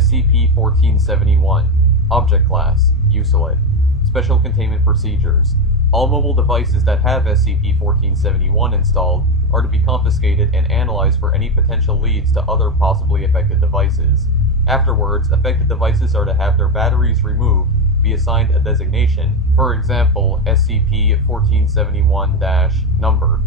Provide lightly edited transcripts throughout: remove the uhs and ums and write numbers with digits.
SCP-1471 Object Class Uselid Special Containment Procedures. All mobile devices that have SCP-1471 installed are to be confiscated and analyzed for any potential leads to other possibly affected devices. Afterwards, affected devices are to have their batteries removed, be assigned a designation, for example, SCP-1471-number,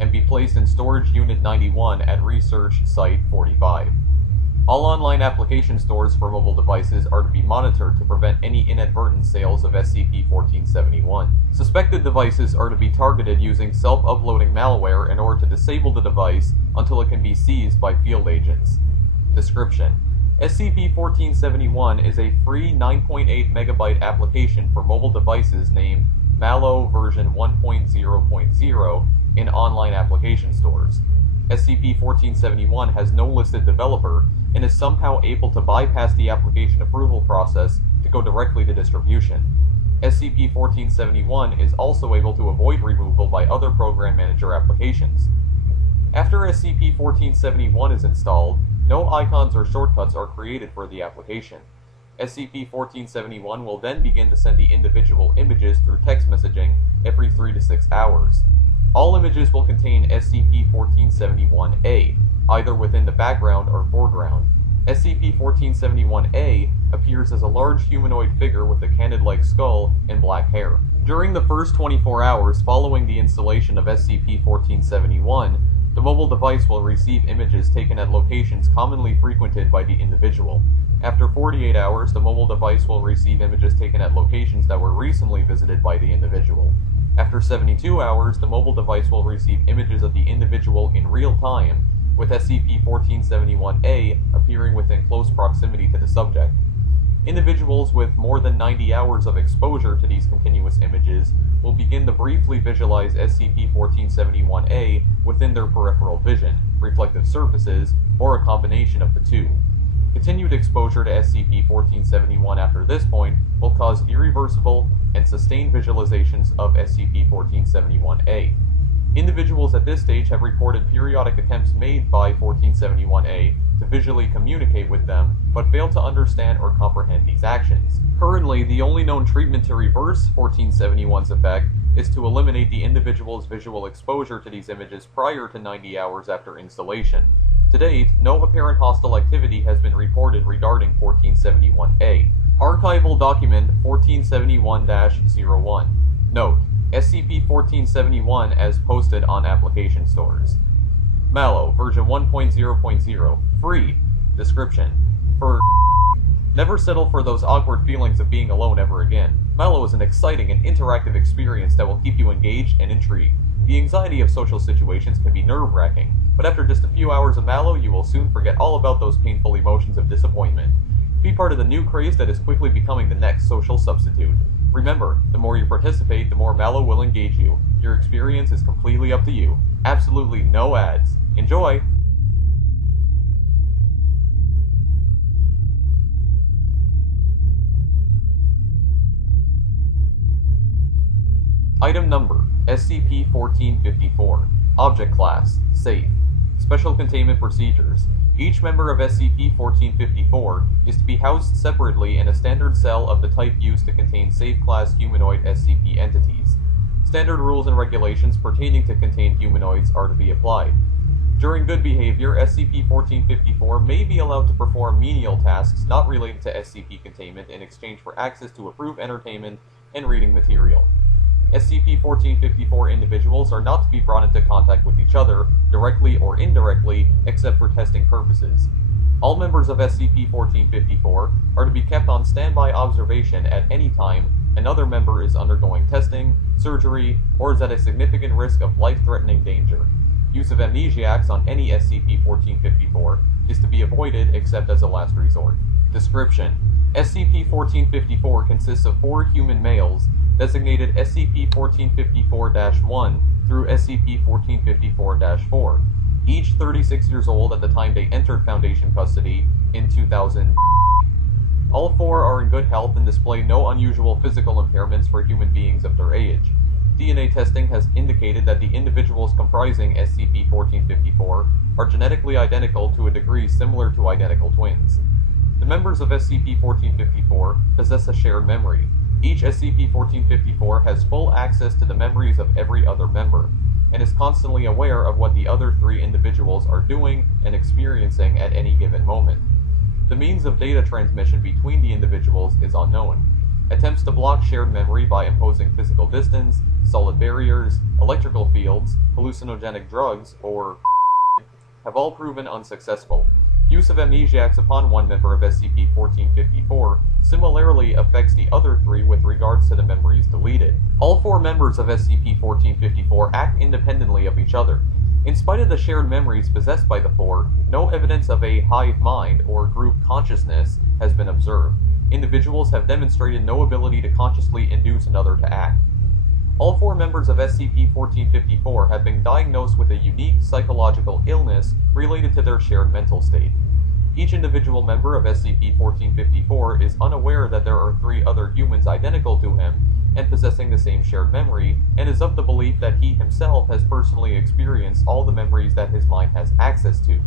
and be placed in Storage Unit 91 at Research Site 45. All online application stores for mobile devices are to be monitored to prevent any inadvertent sales of SCP-1471. Suspected devices are to be targeted using self-uploading malware in order to disable the device until it can be seized by field agents. Description: SCP-1471 is a free 9.8 megabyte application for mobile devices named Mallow version 1.0.0 in online application stores. SCP-1471 has no listed developer and is somehow able to bypass the application approval process to go directly to distribution. SCP-1471 is also able to avoid removal by other Program Manager applications. After SCP-1471 is installed, no icons or shortcuts are created for the application. SCP-1471 will then begin to send the individual images through text messaging every 3 to 6 hours. All images will contain SCP-1471-A, either within the background or foreground. SCP-1471-A appears as a large humanoid figure with a canid-like skull and black hair. During the first 24 hours following the installation of SCP-1471, the mobile device will receive images taken at locations commonly frequented by the individual. After 48 hours, the mobile device will receive images taken at locations that were recently visited by the individual. After 72 hours, the mobile device will receive images of the individual in real time, with SCP-1471-A appearing within close proximity to the subject. Individuals with more than 90 hours of exposure to these continuous images will begin to briefly visualize SCP-1471-A within their peripheral vision, reflective surfaces, or a combination of the two. Continued exposure to SCP-1471 after this point will cause irreversible and sustained visualizations of SCP-1471-A. Individuals at this stage have reported periodic attempts made by 1471-A to visually communicate with them, but fail to understand or comprehend these actions. Currently, the only known treatment to reverse 1471's effect is to eliminate the individual's visual exposure to these images prior to 90 hours after installation. To date, no apparent hostile activity has been reported regarding 1471-A. Archival Document 1471-01. Note: SCP-1471 as posted on application stores. Mallow, version 1.0.0. Free. Description: for never settle for those awkward feelings of being alone ever again. Mallow is an exciting and interactive experience that will keep you engaged and intrigued. The anxiety of social situations can be nerve-wracking, but after just a few hours of Mallow, you will soon forget all about those painful emotions of disappointment. Be part of the new craze that is quickly becoming the next social substitute. Remember, the more you participate, the more Mallow will engage you. Your experience is completely up to you. Absolutely no ads. Enjoy! Item Number: SCP-1454. Object Class: Safe. Special Containment Procedures. Each member of SCP-1454 is to be housed separately in a standard cell of the type used to contain safe-class humanoid SCP entities. Standard rules and regulations pertaining to contained humanoids are to be applied. During good behavior, SCP-1454 may be allowed to perform menial tasks not related to SCP containment in exchange for access to approved entertainment and reading material. SCP-1454 individuals are not to be brought into contact with each other, directly or indirectly, except for testing purposes. All members of SCP-1454 are to be kept on standby observation at any time another member is undergoing testing, surgery, or is at a significant risk of life-threatening danger. Use of amnesiacs on any SCP-1454 is to be avoided except as a last resort. Description: SCP-1454 consists of 4 human males designated SCP-1454-1 through SCP-1454-4, each 36 years old at the time they entered Foundation custody in 2000. All 4 are in good health and display no unusual physical impairments for human beings of their age. DNA testing has indicated that the individuals comprising SCP-1454 are genetically identical to a degree similar to identical twins. The members of SCP-1454 possess a shared memory. Each SCP-1454 has full access to the memories of every other member, and is constantly aware of what the other 3 individuals are doing and experiencing at any given moment. The means of data transmission between the individuals is unknown. Attempts to block shared memory by imposing physical distance, solid barriers, electrical fields, hallucinogenic drugs, or have all proven unsuccessful. Use of amnesiacs upon one member of SCP-1454 similarly affects the other 3 with regards to the memories deleted. All 4 members of SCP-1454 act independently of each other. In spite of the shared memories possessed by the 4, no evidence of a hive mind or group consciousness has been observed. Individuals have demonstrated no ability to consciously induce another to act. All 4 members of SCP-1454 have been diagnosed with a unique psychological illness related to their shared mental state. Each individual member of SCP-1454 is unaware that there are 3 other humans identical to him and possessing the same shared memory, and is of the belief that he himself has personally experienced all the memories that his mind has access to.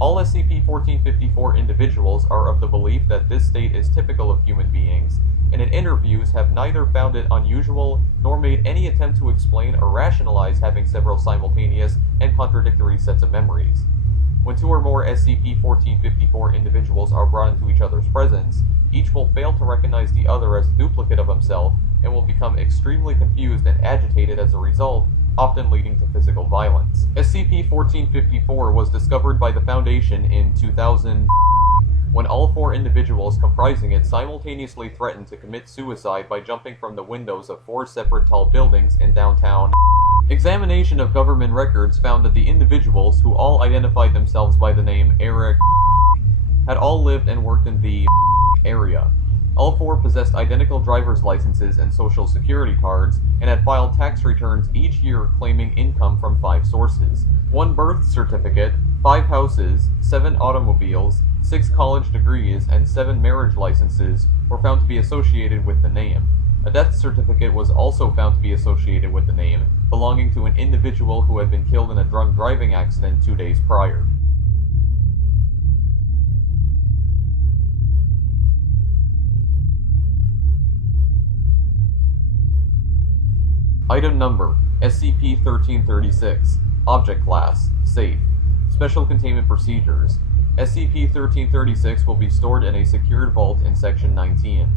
All SCP-1454 individuals are of the belief that this state is typical of human beings, and in interviews have neither found it unusual nor made any attempt to explain or rationalize having several simultaneous and contradictory sets of memories. When 2 or more SCP-1454 individuals are brought into each other's presence, each will fail to recognize the other as a duplicate of himself and will become extremely confused and agitated as a result, often leading to physical violence. SCP-1454 was discovered by the Foundation in 2000 when all 4 individuals comprising it simultaneously threatened to commit suicide by jumping from the windows of 4 separate tall buildings in downtown. Examination of government records found that the individuals, who all identified themselves by the name Eric, had all lived and worked in the area. All 4 possessed identical driver's licenses and social security cards, and had filed tax returns each year claiming income from 5 sources. 1 birth certificate, 5 houses, 7 automobiles, 6 college degrees, and 7 marriage licenses were found to be associated with the name. A death certificate was also found to be associated with the name, belonging to an individual who had been killed in a drunk driving accident 2 days prior. Item Number: SCP-1336. Object Class: Safe. Special Containment Procedures: SCP-1336 will be stored in a secured vault in Section 19.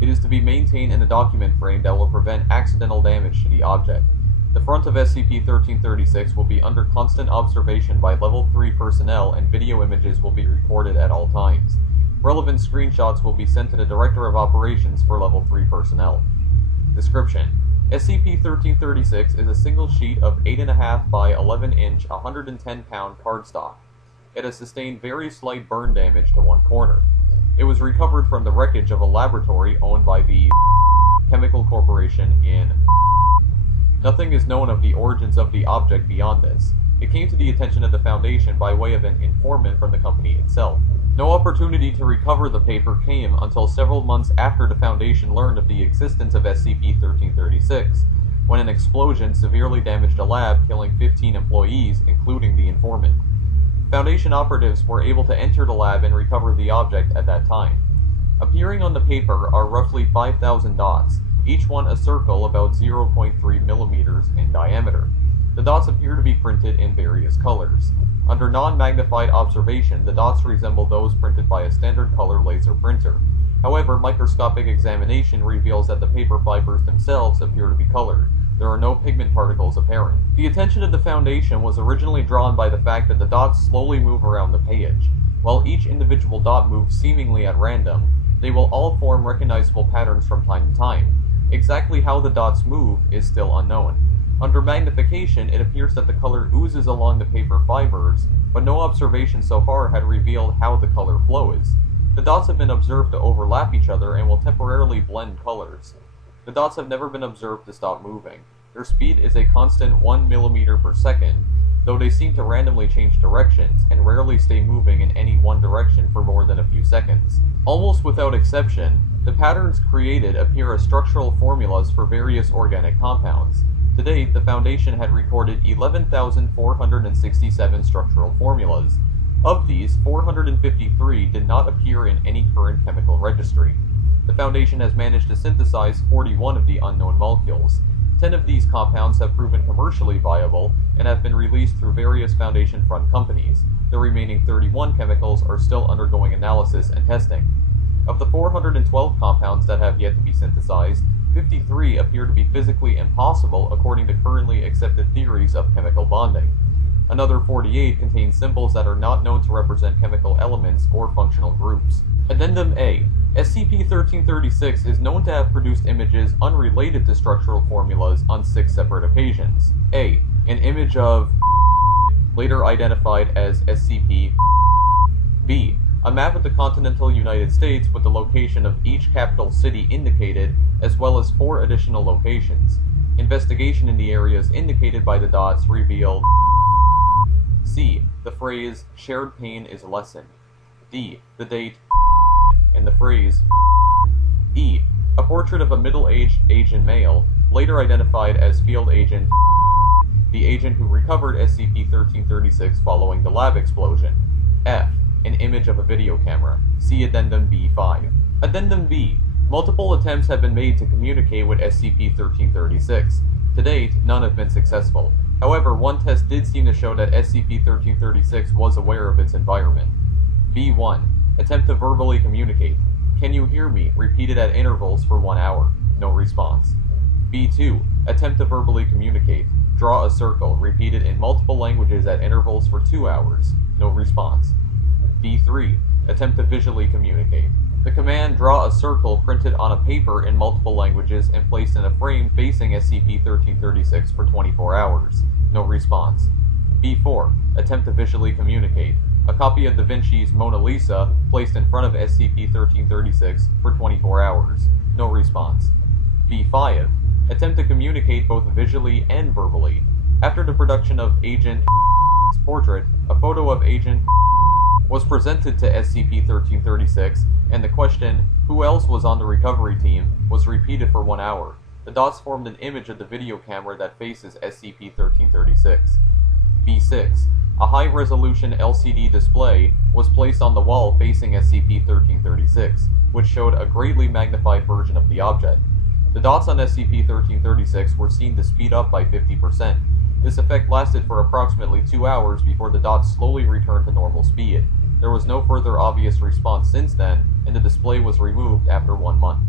It is to be maintained in a document frame that will prevent accidental damage to the object. The front of SCP-1336 will be under constant observation by Level 3 personnel, and video images will be recorded at all times. Relevant screenshots will be sent to the Director of Operations for Level 3 personnel. Description: SCP-1336 is a single sheet of 8.5 by 11-inch, 110-pound cardstock. It has sustained very slight burn damage to one corner. It was recovered from the wreckage of a laboratory owned by the Chemical Corporation in. Nothing is known of the origins of the object beyond this. It came to the attention of the Foundation by way of an informant from the company itself. No opportunity to recover the paper came until several months after the Foundation learned of the existence of SCP-1336, when an explosion severely damaged a lab, killing 15 employees, including the informant. Foundation operatives were able to enter the lab and recover the object at that time. Appearing on the paper are roughly 5,000 dots, each one a circle about 0.3 millimeters in diameter. The dots appear to be printed in various colors. Under non-magnified observation, the dots resemble those printed by a standard color laser printer. However, microscopic examination reveals that the paper fibers themselves appear to be colored. There are no pigment particles apparent. The attention of the Foundation was originally drawn by the fact that the dots slowly move around the page. While each individual dot moves seemingly at random, they will all form recognizable patterns from time to time. Exactly how the dots move is still unknown. Under magnification, it appears that the color oozes along the paper fibers, but no observation so far had revealed how the color flows. The dots have been observed to overlap each other and will temporarily blend colors. The dots have never been observed to stop moving. Their speed is a constant 1 millimeter per second, though they seem to randomly change directions and rarely stay moving in any one direction for more than a few seconds. Almost without exception, the patterns created appear as structural formulas for various organic compounds. To date, the Foundation had recorded 11,467 structural formulas. Of these, 453 did not appear in any current chemical registry. The Foundation has managed to synthesize 41 of the unknown molecules. 10 of these compounds have proven commercially viable and have been released through various Foundation-front companies. The remaining 31 chemicals are still undergoing analysis and testing. Of the 412 compounds that have yet to be synthesized, 53 appear to be physically impossible according to currently accepted theories of chemical bonding. Another 48 contain symbols that are not known to represent chemical elements or functional groups. Addendum A. SCP-1336 is known to have produced images unrelated to structural formulas on 6 separate occasions. A. An image of later identified as SCP. B. A map of the continental United States with the location of each capital city indicated, as well as 4 additional locations. Investigation in the areas indicated by the dots revealed. C. The phrase, shared pain is lessened. D. The date and the phrase. E. A portrait of a middle-aged Asian male, later identified as Field Agent, the agent who recovered SCP-1336 following the lab explosion. F. An image of a video camera. See Addendum B5. Addendum B. Multiple attempts have been made to communicate with SCP-1336. To date, none have been successful. However, one test did seem to show that SCP-1336 was aware of its environment. B1. Attempt to verbally communicate. Can you hear me? Repeated at intervals for 1 hour. No response. B2. Attempt to verbally communicate. Draw a circle. Repeated in multiple languages at intervals for 2 hours. No response. B3. Attempt to visually communicate. The command draw a circle printed on a paper in multiple languages and placed in a frame facing SCP-1336 for 24 hours. No response. B4. Attempt to visually communicate. A copy of Da Vinci's Mona Lisa placed in front of SCP-1336 for 24 hours. No response. B5. Attempt to communicate both visually and verbally. After the production of Agent portrait, a photo of Agent was presented to SCP-1336, and the question, who else was on the recovery team, was repeated for 1 hour. The dots formed an image of the video camera that faces SCP-1336. B6. A high-resolution LCD display was placed on the wall facing SCP-1336, which showed a greatly magnified version of the object. The dots on SCP-1336 were seen to speed up by 50%. This effect lasted for approximately 2 hours before the dots slowly returned to normal speed. There was no further obvious response since then, and the display was removed after 1 month.